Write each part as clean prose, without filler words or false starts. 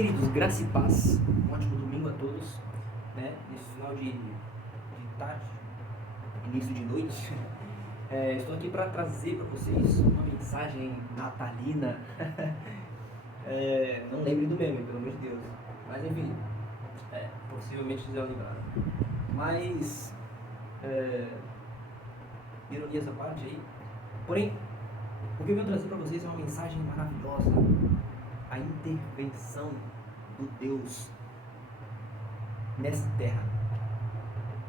Queridos, graça e paz, um ótimo domingo a todos, né? Nesse final de tarde, início de noite. Estou aqui para trazer para vocês uma mensagem natalina. Não lembrem do meme, pelo amor de Deus. Mas enfim, possivelmente já lembraram. Mas, ironias à parte aí. Porém, o que eu venho trazer para vocês é uma mensagem maravilhosa. A intervenção do Deus nessa terra,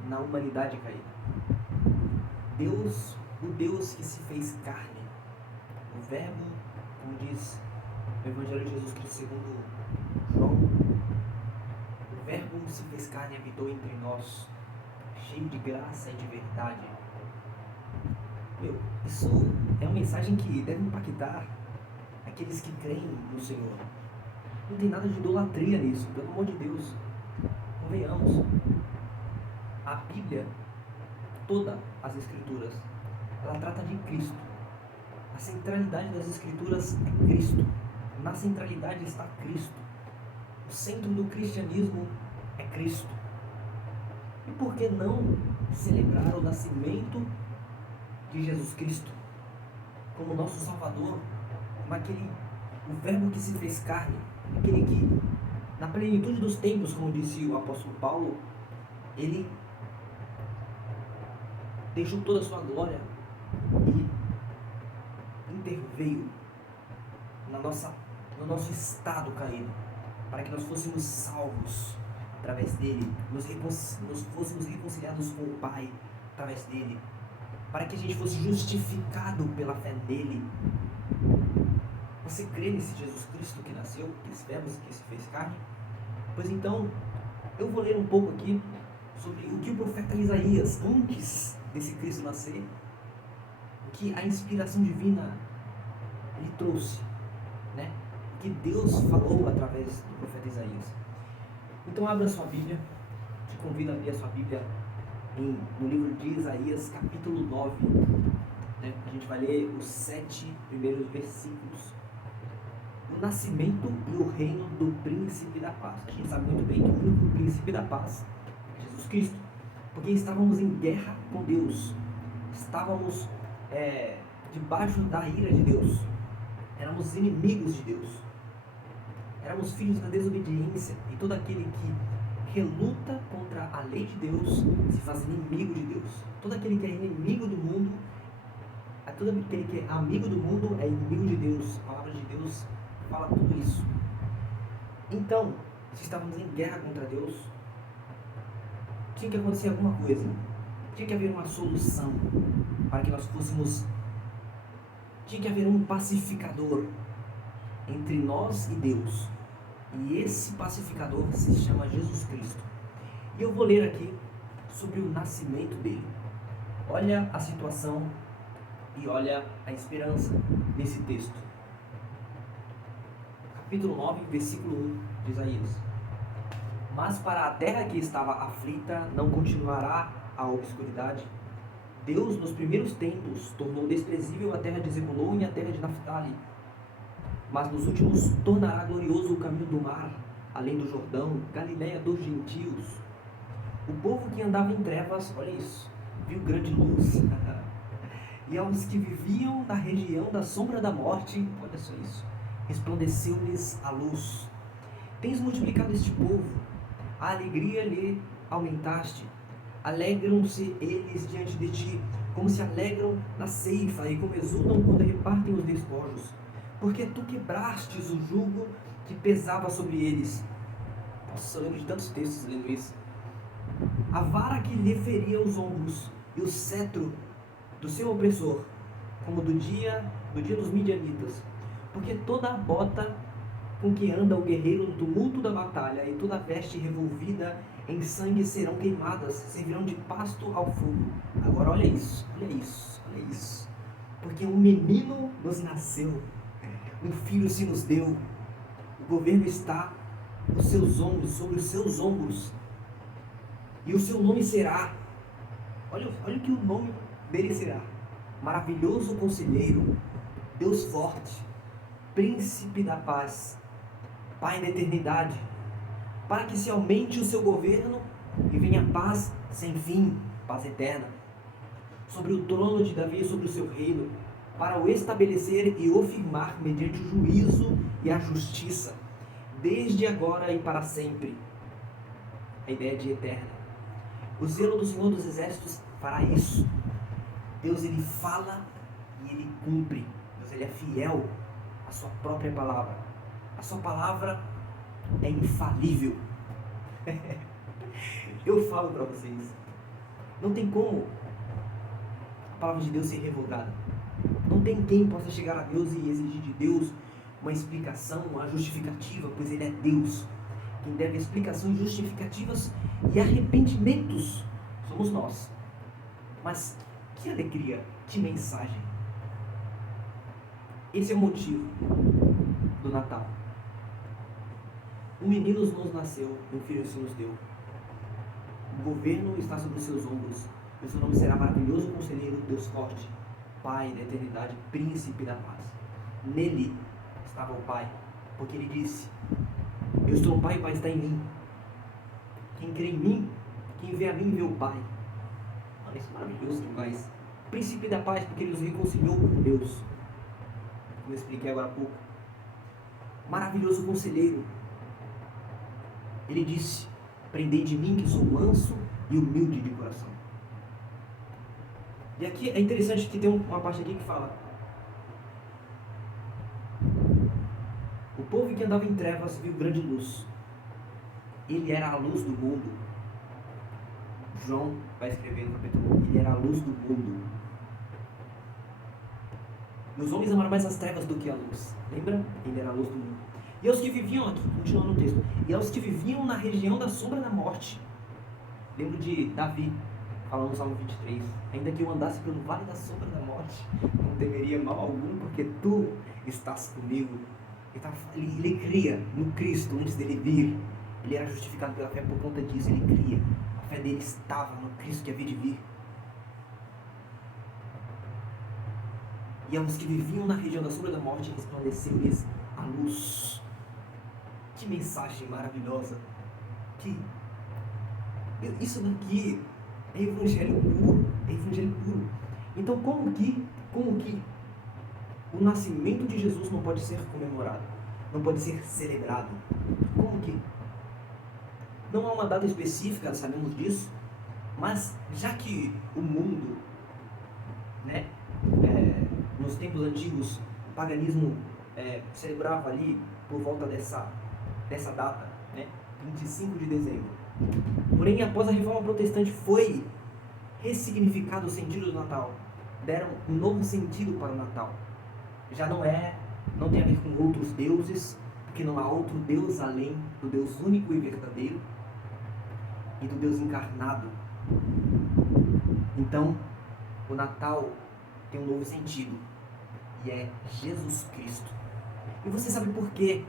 na humanidade caída. Deus, o Deus que se fez carne, o Verbo, como diz o Evangelho de Jesus Cristo segundo João, o Verbo se fez carne e habitou entre nós, cheio de graça e de verdade. Isso é uma mensagem que deve impactar aqueles que creem no Senhor. Não tem nada de idolatria nisso, pelo amor de Deus. Convenhamos, a Bíblia, todas as Escrituras, ela trata de Cristo. A centralidade das Escrituras é Cristo. Na centralidade está Cristo. O centro do cristianismo é Cristo. E por que não celebrar o nascimento de Jesus Cristo como nosso Salvador, como o Verbo que se fez carne, aquele que, na plenitude dos tempos, como disse o apóstolo Paulo, ele deixou toda a sua glória e interveio no nosso estado caído, para que nós fôssemos salvos através dele, nós fôssemos reconciliados com o Pai através dele, para que a gente fosse justificado pela fé nele. Você crê nesse Jesus Cristo que nasceu, esse Verbo que se fez carne? Pois então, eu vou ler um pouco aqui sobre o que o profeta Isaías, antes desse Cristo nascer, o que a inspiração divina lhe trouxe, né? O que Deus falou através do profeta Isaías. Então abra sua Bíblia, te convido a abrir a sua Bíblia no livro de Isaías, capítulo 9, né? A gente vai ler os 7 primeiros versículos. O nascimento e o reino do príncipe da paz. A gente sabe muito bem que o único príncipe da paz é Jesus Cristo, porque estávamos em guerra com Deus, estávamos debaixo da ira de Deus, éramos inimigos de Deus, éramos filhos da desobediência, e todo aquele que reluta contra a lei de Deus se faz inimigo de Deus. Todo aquele que é inimigo do mundo, todo aquele que é amigo do mundo é inimigo de Deus. A palavra de Deus fala tudo isso. Então, se estávamos em guerra contra Deus, tinha que acontecer alguma coisa, tinha que haver uma solução para que nós fôssemos, tinha que haver um pacificador entre nós e Deus, e esse pacificador se chama Jesus Cristo. E eu vou ler aqui sobre o nascimento dele. Olha a situação e olha a esperança nesse texto. Capítulo 9, versículo 1 de Isaías. Mas para a terra que estava aflita não continuará a obscuridade. Deus, nos primeiros tempos, tornou desprezível a terra de Zebulon e a terra de Naftali. Mas nos últimos tornará glorioso o caminho do mar, além do Jordão, Galiléia dos gentios. O povo que andava em trevas, olha isso, viu grande luz. E aos que viviam na região da sombra da morte, olha só isso, resplandeceu-lhes a luz. Tens multiplicado este povo, a alegria lhe aumentaste. Alegram-se eles diante de ti, como se alegram na ceifa e como exultam quando repartem os despojos. Porque tu quebrastes o jugo que pesava sobre eles. Nossa, eu lembro de tantos textos lendo isso. A vara que lhe feria os ombros e o cetro do seu opressor, como do dia dos midianitas. Porque toda a bota com que anda o guerreiro no tumulto da batalha e toda a veste revolvida em sangue serão queimadas, servirão de pasto ao fogo. Agora olha isso, olha isso, olha isso. Porque um menino nos nasceu, um filho se nos deu, o governo está nos seus ombros, sobre os seus ombros, e o seu nome será, olha o que o nome dele será: Maravilhoso Conselheiro, Deus Forte, Príncipe da Paz. Pai da eternidade, para que se aumente o seu governo e venha paz sem fim, paz eterna, sobre o trono de Davi e sobre o seu reino, para o estabelecer e o firmar mediante o juízo e a justiça, desde agora e para sempre. A ideia de eterna. O zelo do Senhor dos Exércitos fará isso. Deus, ele fala e ele cumpre. Deus, ele é fiel à sua própria palavra. A sua palavra é infalível. Eu falo para vocês, não tem como a palavra de Deus ser revogada. Não tem quem possa chegar a Deus e exigir de Deus uma explicação, uma justificativa, pois ele é Deus. Quem deve explicações justificativas e arrependimentos somos nós. Mas que alegria, que mensagem. Esse é o motivo do Natal. Um menino nos nasceu, um filho se nos deu. O governo está sobre os seus ombros, e o seu nome será maravilhoso conselheiro, Deus forte, Pai da eternidade, príncipe da paz. Nele estava o Pai, porque ele disse: eu estou no Pai e o Pai está em mim. Quem crê em mim, quem vê a mim, vê o Pai. Olha, isso é maravilhoso demais. Príncipe da paz, porque ele nos reconciliou com Deus. Como eu expliquei agora há pouco. Maravilhoso conselheiro. Ele disse: aprendei de mim que sou manso e humilde de coração. E aqui é interessante que tem uma parte aqui que fala: o povo que andava em trevas viu grande luz. Ele era a luz do mundo. João vai escrever no capítulo 1, ele era a luz do mundo. E os homens amaram mais as trevas do que a luz. Lembra? Ele era a luz do mundo. E aos que viviam, aqui, continuando no texto, e aos que viviam na região da sombra da morte. Lembro de Davi, falando no Salmo 23, ainda que eu andasse pelo vale da sombra da morte, não temeria mal algum, porque tu estás comigo. Ele cria no Cristo antes dele vir. Ele era justificado pela fé por conta disso, ele cria. A fé dele estava no Cristo que havia de vir. E aos que viviam na região da sombra da morte, resplandeceu-lhes a luz. Que mensagem maravilhosa. Isso daqui é evangelho puro. É evangelho puro. Então como que o nascimento de Jesus não pode ser comemorado? Não pode ser celebrado? Como que? Não há uma data específica, sabemos disso, mas já que o mundo, né, nos tempos antigos, o paganismo celebrava ali por volta dessa data, né, 25 de dezembro. Porém, após a Reforma Protestante foi ressignificado o sentido do Natal. Deram um novo sentido para o Natal. Já não tem a ver com outros deuses, porque não há outro Deus além do Deus único e verdadeiro e do Deus encarnado. Então, o Natal tem um novo sentido, e é Jesus Cristo. E você sabe por que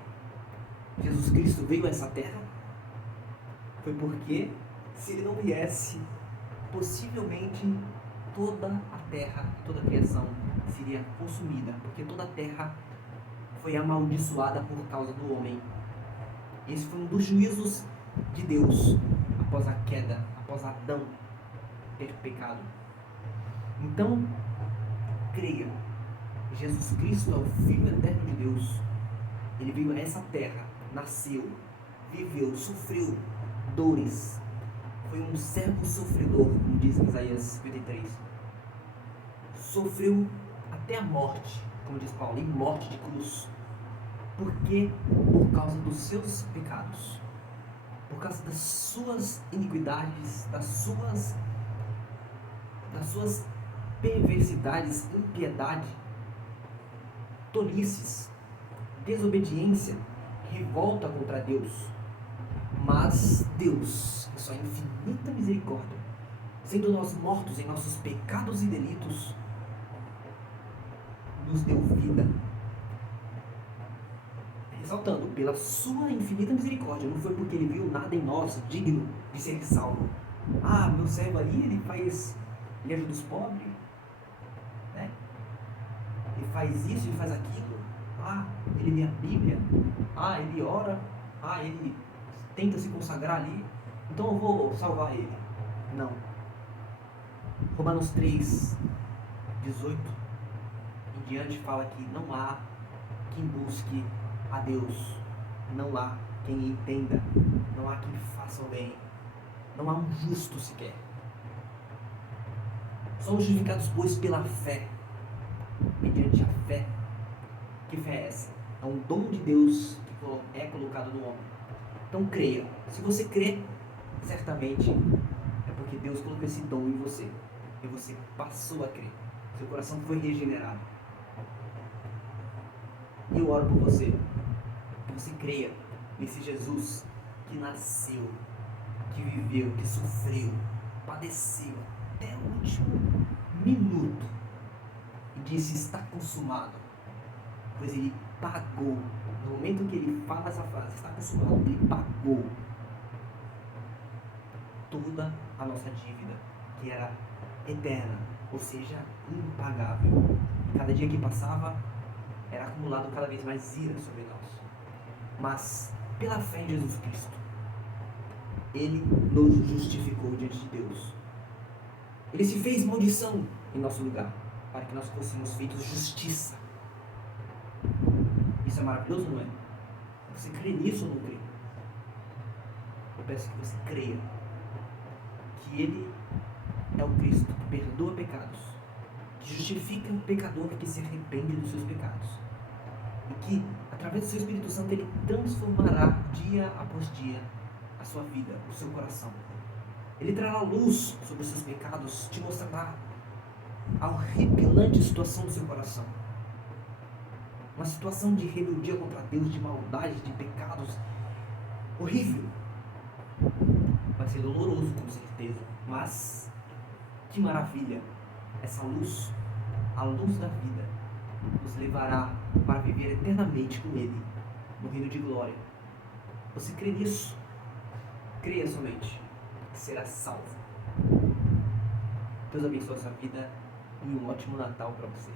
Jesus Cristo veio a essa terra? Foi porque, se ele não viesse, possivelmente toda a terra, toda a criação seria consumida, porque toda a terra foi amaldiçoada por causa do homem. Esse foi um dos juízos de Deus após a queda, após Adão ter pecado. Então, creia, Jesus Cristo é o Filho eterno de Deus. Ele veio a essa terra, nasceu, viveu, sofreu dores. Foi um servo sofredor, como diz em Isaías 53. Sofreu até a morte, como diz Paulo, em morte de cruz. Por quê? Por causa dos seus pecados. Por causa das suas iniquidades, das suas perversidades, impiedade, tolices, desobediência, revolta contra Deus. Mas Deus, em sua infinita misericórdia, sendo nós mortos em nossos pecados e delitos, nos deu vida. Ressaltando, pela sua infinita misericórdia, não foi porque ele viu nada em nós digno de ser salvo. Ah, meu servo ali, ele ajuda os pobres, né? Ele faz isso, ele faz aquilo. Ah, ele lê a Bíblia. Ah, ele ora. Ah, ele tenta se consagrar ali. Então eu vou salvar ele. Não. Romanos 3, 18 em diante fala que não há quem busque a Deus. Não há quem entenda. Não há quem faça o bem. Não há um justo sequer. Somos justificados, pois, pela fé. Mediante a fé. Que fé é essa? É um dom de Deus que é colocado no homem. Então creia. Se você crê, certamente é porque Deus colocou esse dom em você. E você passou a crer. Seu coração foi regenerado. E eu oro por você. Que você creia nesse Jesus que nasceu, que viveu, que sofreu, padeceu até o último minuto. E disse: está consumado. Pois ele pagou. No momento que ele fala essa frase, está consumado, ele pagou toda a nossa dívida, que era eterna, ou seja, impagável. Cada dia que passava, era acumulado cada vez mais ira sobre nós. Mas, pela fé em Jesus Cristo, ele nos justificou diante de Deus. Ele se fez maldição em nosso lugar, para que nós fôssemos feitos justiça. Isso é maravilhoso, não é? Você crê nisso ou não crê? Eu peço que você creia que ele é o Cristo que perdoa pecados, que justifica o pecador que se arrepende dos seus pecados, e que, através do seu Espírito Santo, ele transformará dia após dia a sua vida, o seu coração. Ele trará luz sobre os seus pecados, te mostrará a horripilante situação do seu coração. Uma situação de rebeldia contra Deus, de maldade, de pecados. Horrível. Vai ser doloroso, com certeza. Mas, que maravilha. Essa luz, a luz da vida, nos levará para viver eternamente com Ele, no reino de glória. Você crê nisso? Creia somente, que será salvo. Deus abençoe a sua vida e um ótimo Natal para você.